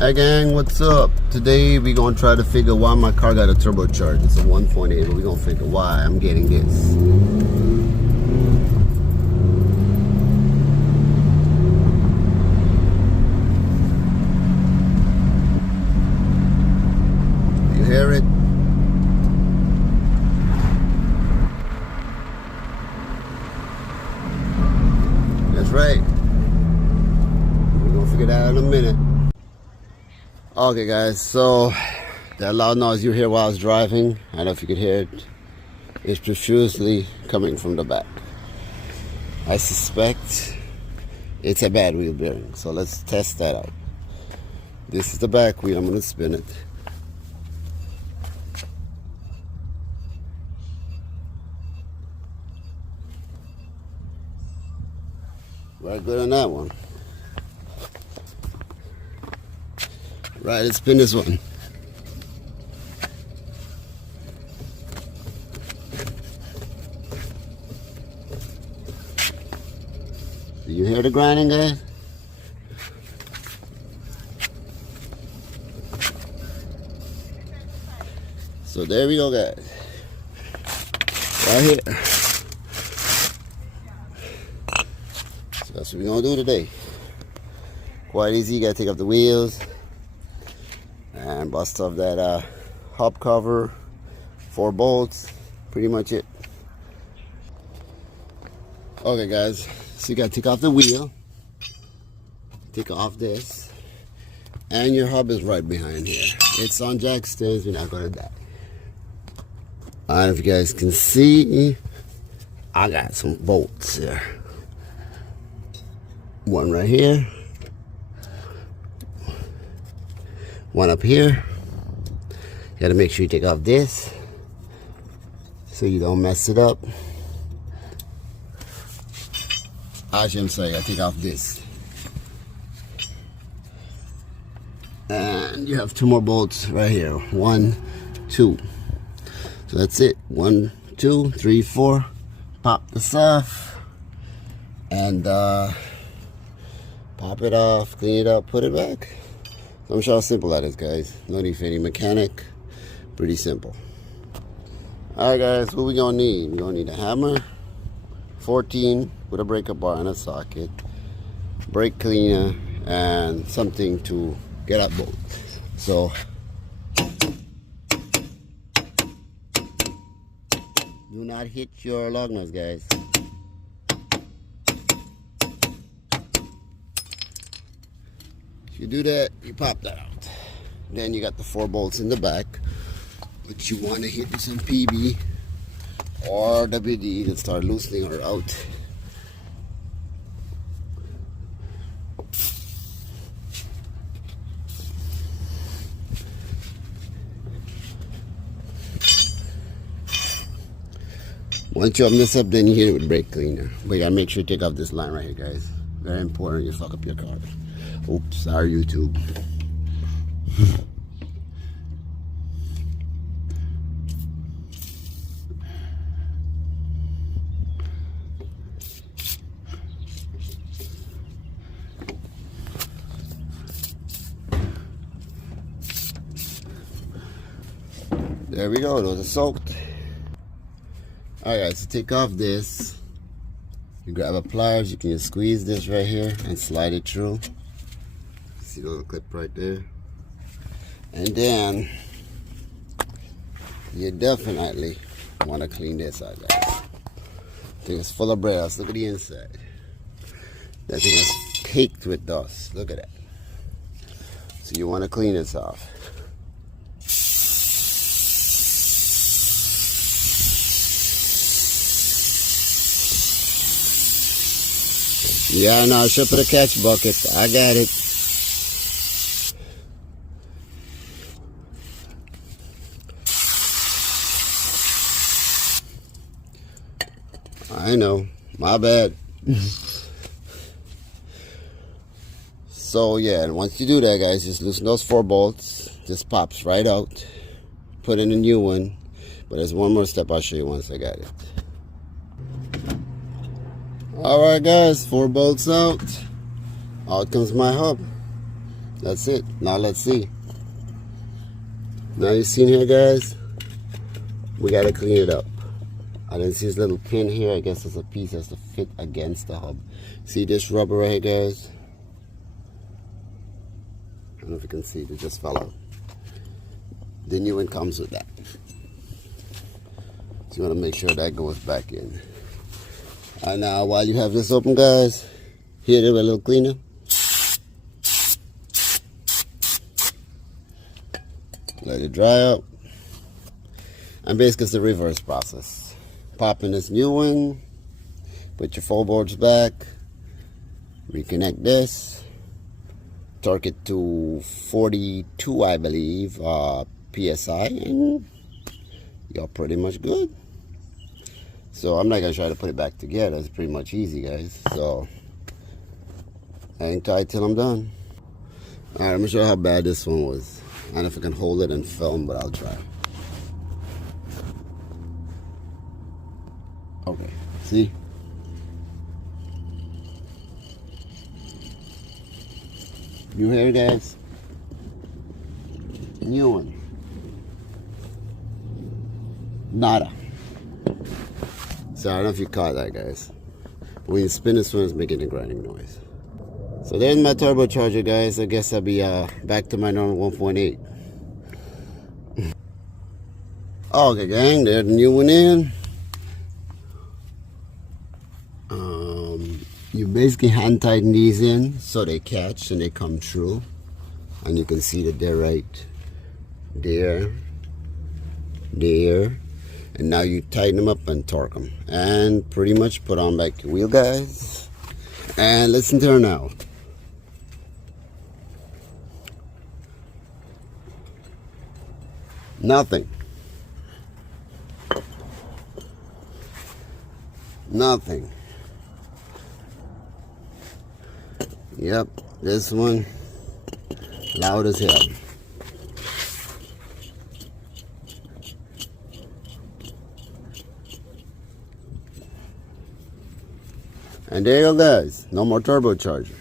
Hey gang, what's up? Today we gonna try to figure why my car got a turbocharge. It's a 1.8, but we gonna figure why I'm getting this. You hear it? That's right. We're gonna figure that out in a minute. Okay guys, so that loud noise you hear while I was driving, I don't know if you could hear it, is profusely coming from the back. I suspect it's a bad wheel bearing, so let's test that out. This is the back wheel, I'm going to spin it. Right, good on that one. Right, let's spin this one. Do you hear the grinding, guys? So there we go, guys. Right here. So that's what we're gonna do today. Quite easy. You gotta take off the wheels and bust off that hub cover, 4 bolts, pretty much it. Okay guys, so you gotta take off the wheel, take off this, and your hub is right behind here. It's on jack stands, we're not gonna die. I don't know if you guys can see, I got some bolts here. One right here. One up here. You gotta make sure you take off this so you don't mess it up. I shouldn't say, I take off this. And you have 2 more bolts right here. 1, 2. So that's it. 1, 2, 3, 4. Pop this off. And pop it off, clean it up, put it back. I'm sure how simple that is, guys. No need for any mechanic. Pretty simple. Alright guys, what we gonna need? We're gonna need a hammer, 14 with a breaker bar and a socket, brake cleaner, and something to get out bolt. So do not hit your lug nuts, guys. You do that, you pop that out. Then you got the 4 bolts in the back, but you want to hit with some PB or WD to start loosening her out. Once you open this up, then you hit it with brake cleaner. But you gotta make sure you take off this line right here, guys. Very important, you fuck up your car. Oops, sorry YouTube. There we go, those are soaked. Alright guys, so take off this. You grab a pliers, you can just squeeze this right here and slide it through. See the little clip right there? And then you definitely want to clean this out, guys. I think it's full of brass. Look at the inside. That thing is caked with dust. Look at that. So you want to clean this off. Yeah, no, I should put a catch bucket. I got it. I know, my bad. So yeah, and once you do that, guys, just loosen those 4 bolts. Just pops right out. Put in a new one. But there's one more step I'll show you once I got it. Alright guys, 4 bolts out. Out comes my hub. That's it. Now let's see. Now you seen here, guys, we gotta clean it up. I didn't see this little pin here. I guess it's a piece that has to fit against the hub. See this rubber right here, guys? I don't know if you can see it, it just fell out. The new one comes with that. So you want to make sure that goes back in. And now while you have this open, guys, hit it with a little cleaner. Let it dry out. And basically it's the reverse process. Pop in this new one, put your floorboards back, reconnect this, torque it to 42, I believe, PSI, and you're pretty much good. So I'm not gonna try to put it back together. It's pretty much easy, guys. So hang tight till I'm done. All right, I'm gonna show you how bad this one was. I don't know if I can hold it and film, but I'll try. Okay, see? You hear, guys? New one. Nada. So I don't know if you caught that, guys. When you spin this one, it's making a grinding noise. So there's my turbocharger, guys. I guess I'll be back to my normal 1.8. Okay, gang, there's the new one in. You basically hand tighten these in so they catch and they come true. And you can see that they're right there, there. And now you tighten them up and torque them. And pretty much put on back your wheel, guys. And listen to her now. Nothing. Nothing. Yep, this one loud as hell. And there you go, guys. No more turbocharger.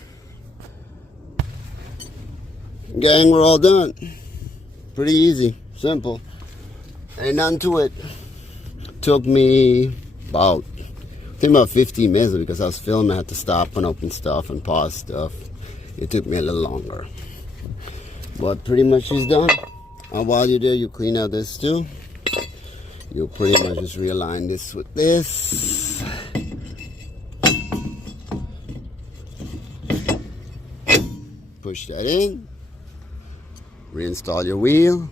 Gang, we're all done. Pretty easy, simple. Ain't nothing to it. Took me about 15 minutes because I was filming. I had to stop and open stuff and pause stuff. It took me a little longer. But pretty much it's done. And while you're there, you clean out this too. You'll pretty much just realign this with this. Push that in. Reinstall your wheel.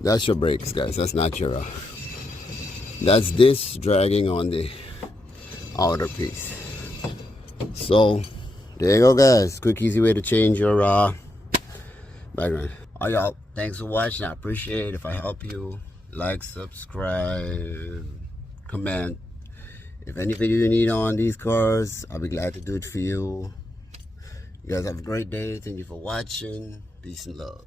That's your brakes, guys. That's not your that's this dragging on the outer piece. So there you go, guys. Quick, easy way to change your background. All y'all, thanks for watching. I appreciate it. If I help you, like, subscribe, comment. If any video you need on these cars, I'll be glad to do it for you. You guys have a great day. Thank you for watching. Peace and love.